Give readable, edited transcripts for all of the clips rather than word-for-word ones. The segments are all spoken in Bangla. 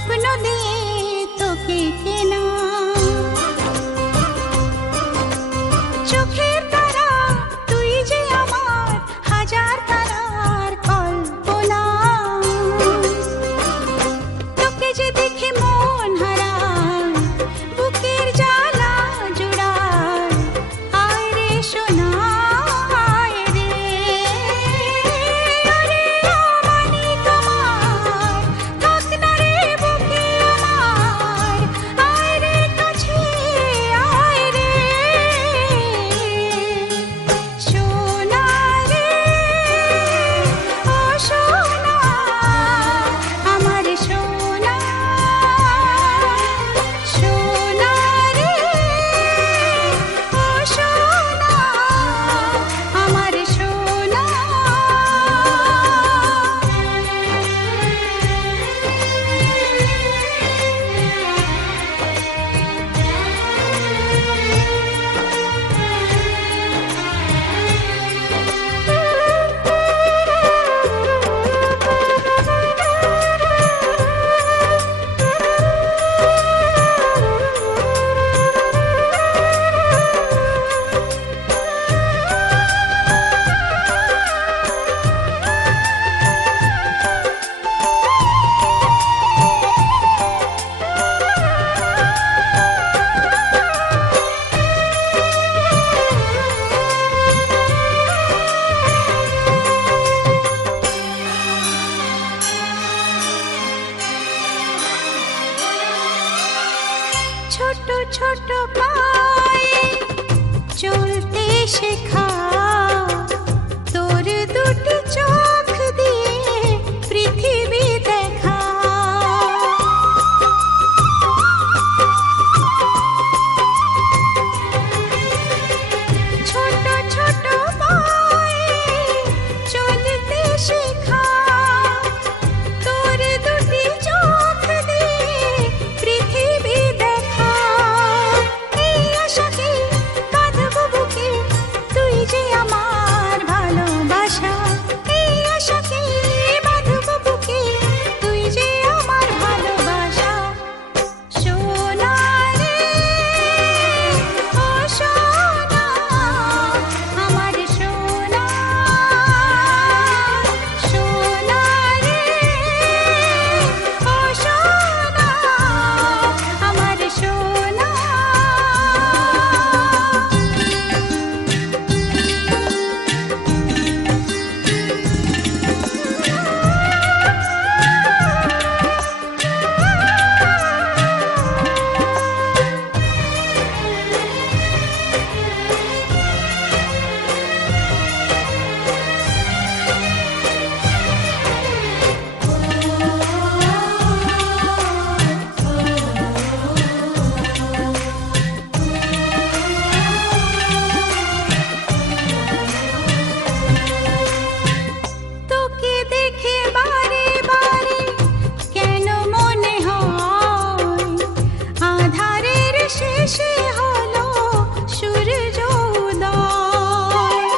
স্বপ্ন দিয়ে তোকে কেনা চোখের তারা তুই যে আমার হাজার তারার কল্পনা তোকে যে দেখে মন হারায় বুকের জ্বালা জুড়ায় আয় রে সোনা আয় রে আরে আমানি তোমার থাক না রে বুকে আমার আয় রে কাছে আয় রে সোনা রে ও সোনা আমার সোনা সোনা রে ও সোনা আমার সোনা ছোট ছোট পায়ে চলতে শেখা তোর দুটি চোখ দিয়ে পৃথিবী দেখা ছোট ছোট পায়ে চলতে শেখা তোর দুটি চোখ দিয়ে পৃথিবী দেখা এই আশাকে বাঁধবো বুকে তুই যে আমার ভালোবাসা এই আশাকে বাঁধবো বুকে তুই যে আমার ভালোবাসা সোনা রে ও সোনা আমার সোনা সোনা রে ও সোনা আমার সোনা তোকে দেখে বারে বারে কেন মনে হয় আধারের শেষে হলো সূর্য উদয়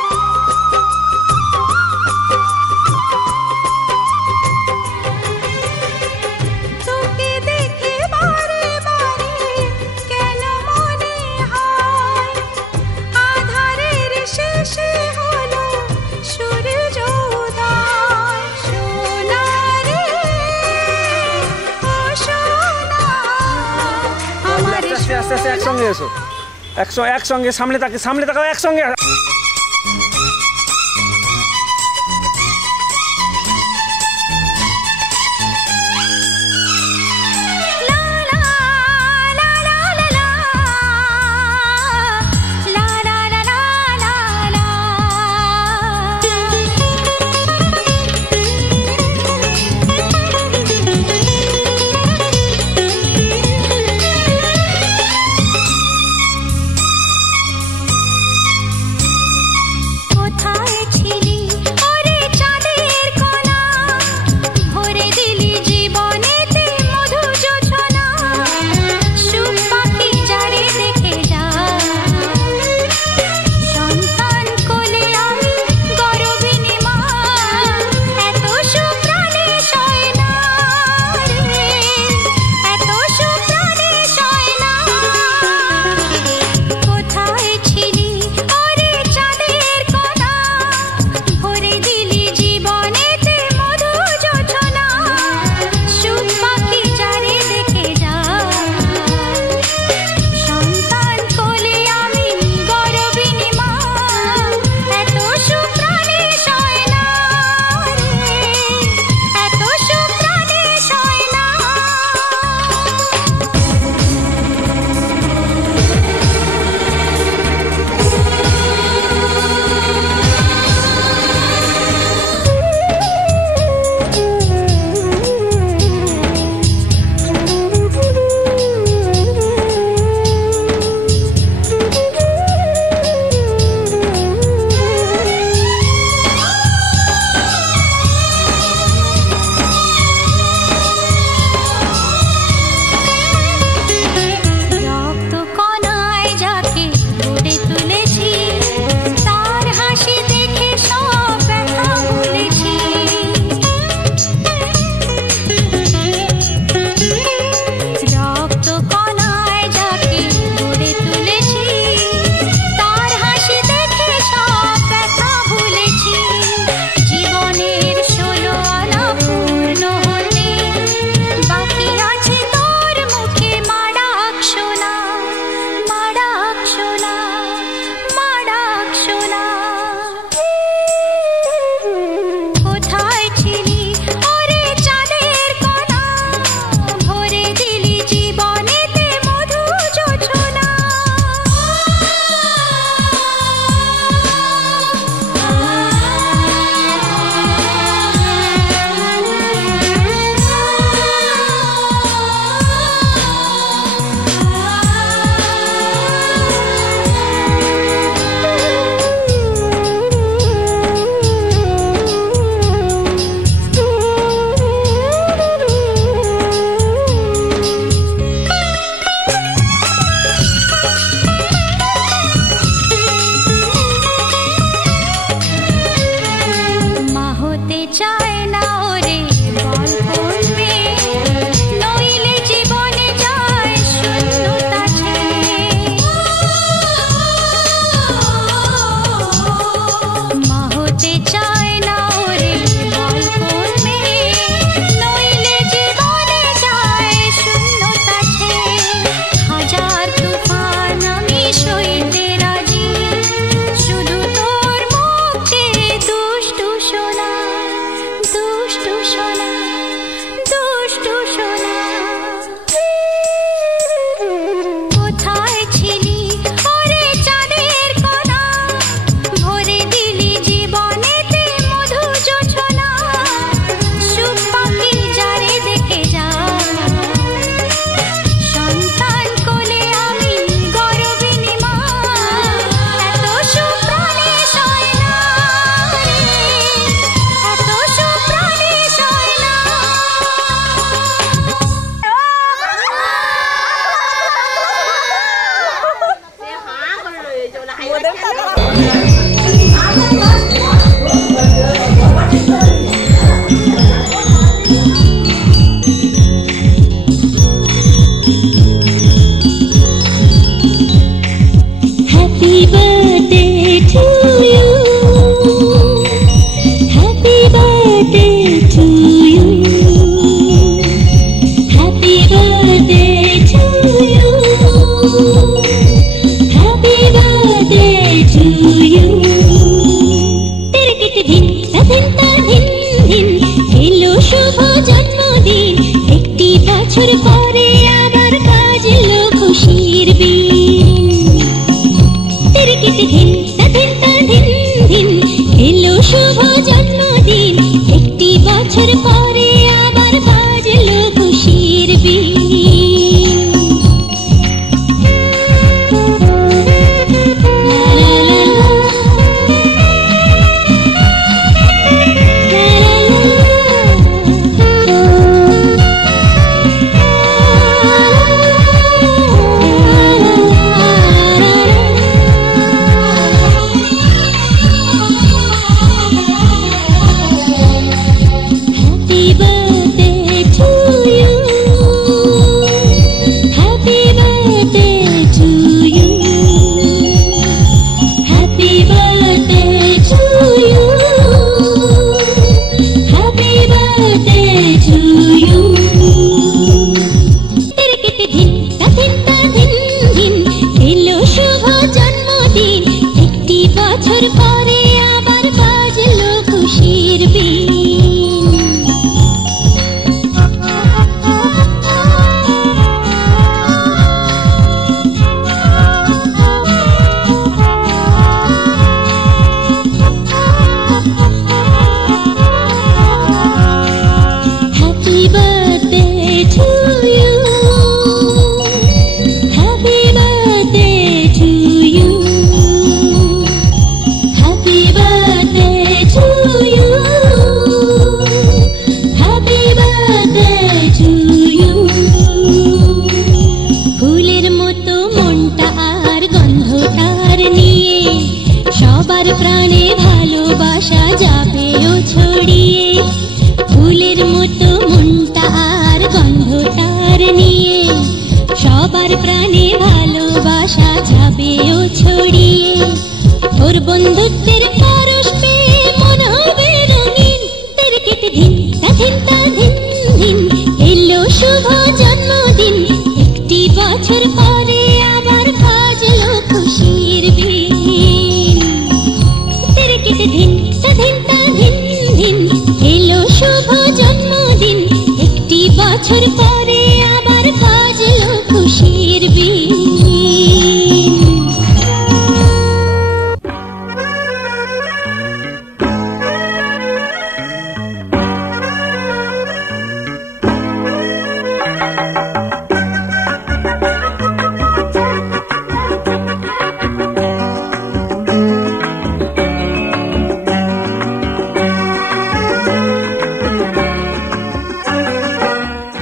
তোকে দেখে বারে বারে কেন মনে হয় আধারের শেষে হলো সূর্য উদয় সোনা রে ও সোনা আমার আস্তে আস্তে আস্তে একসঙ্গে এসো একসঙ্গে সামনে তাকাও একসঙ্গে লা লা লা লা লা লা লা লা লা লা লা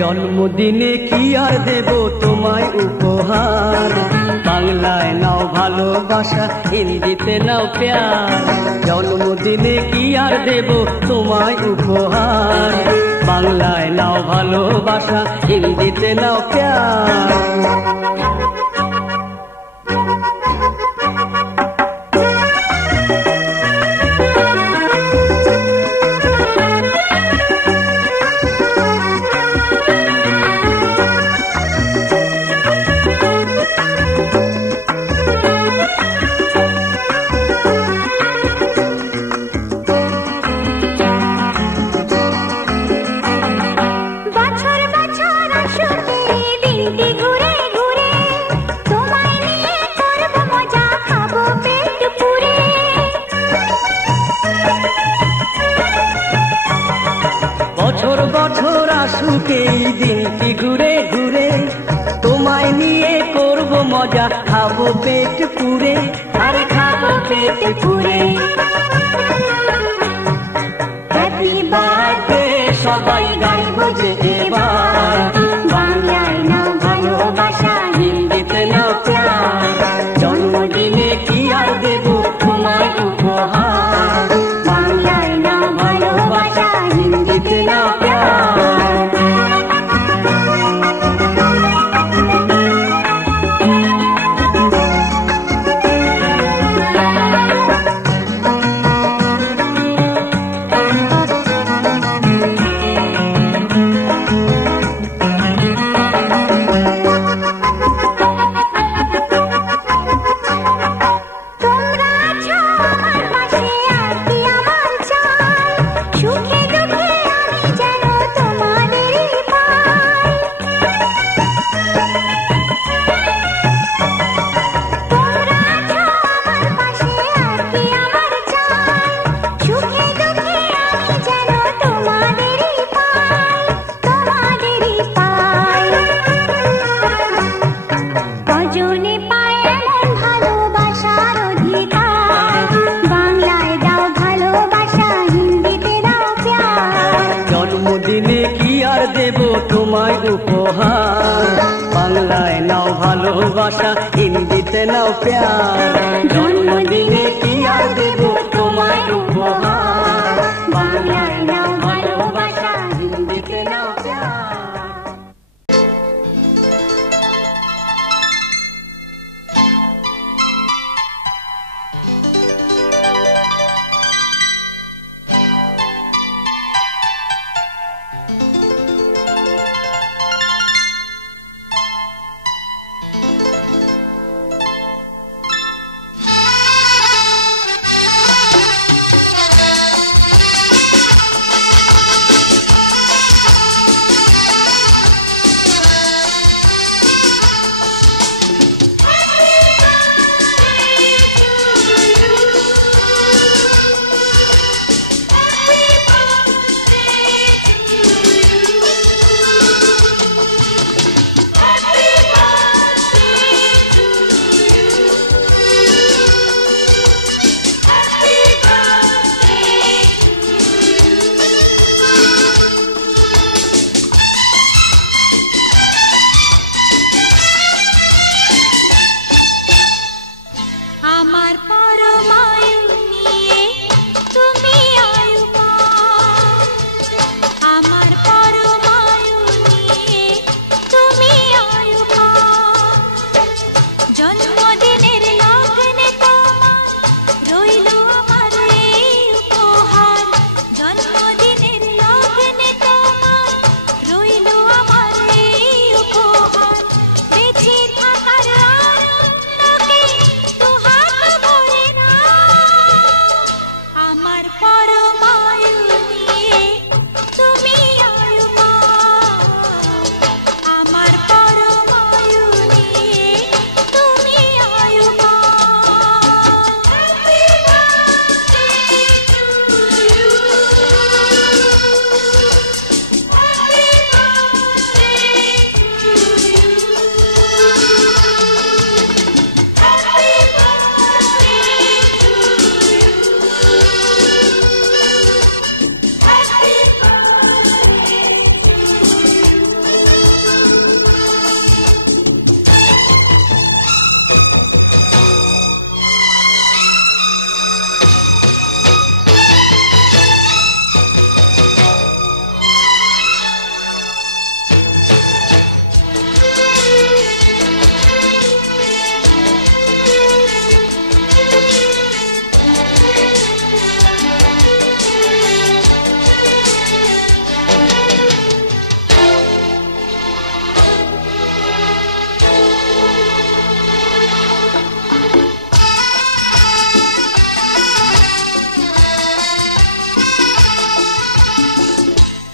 জন্মদিনে কি আর দেব তোমায় উপহার, বাংলায় নাও ভালোবাসা, হিন্দিতে নাও প্যার। জন্মদিনে কি আর দেব তোমায় উপহার, বাংলায় নাও ভালোবাসা, হিন্দিতে নাও প্যার। বছর বছর আসুক এই দিনটি ঘুরে ঘুরে, তোমায় নিয়ে করব মজা, খাবো পেট পুরে, আরে খাবো পেট পুরে। হ্যাপি বার্থডে সবাই গাইবো যে এবার, বাংলায় নাও ভালোবাসা, হিন্দিতে নাও প্যার। জন্মদিনে দিনে কি আর দেব তোমায় উপহার, বাংলায় নাও ভালোবাসা, হিন্দিতে নাও প্যার। জন্মদিনে কি আর দেব তোমায় উপহার, বাংলায় নাও ভালোবাসা, হিন্দিতে নাও প্যার। জন্মদিনে কি আর দেব তোমায় উপহার, বাংলায় নাও ভালোবাসা, হিন্দিতে নাও প্যার।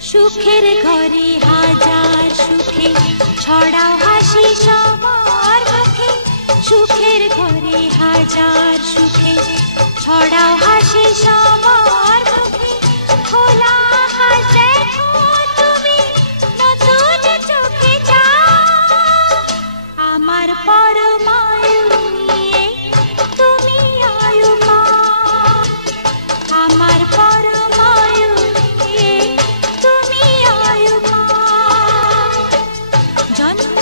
সুখের ঘরে হাজার সুখে ছড়াও হাসি সবার মুখে, সুখের ঘরে হাজার সুখে ছড়াও হাসি সবার মুখে। খোলা আকাশ দেখো তুমি নতুন চোখে যাও, আমার পরমায়ু নিয়ে তুমি আয়ু মা, আমার পরমায়ু নিয়ে তুমি আয়ু মা। জন্ম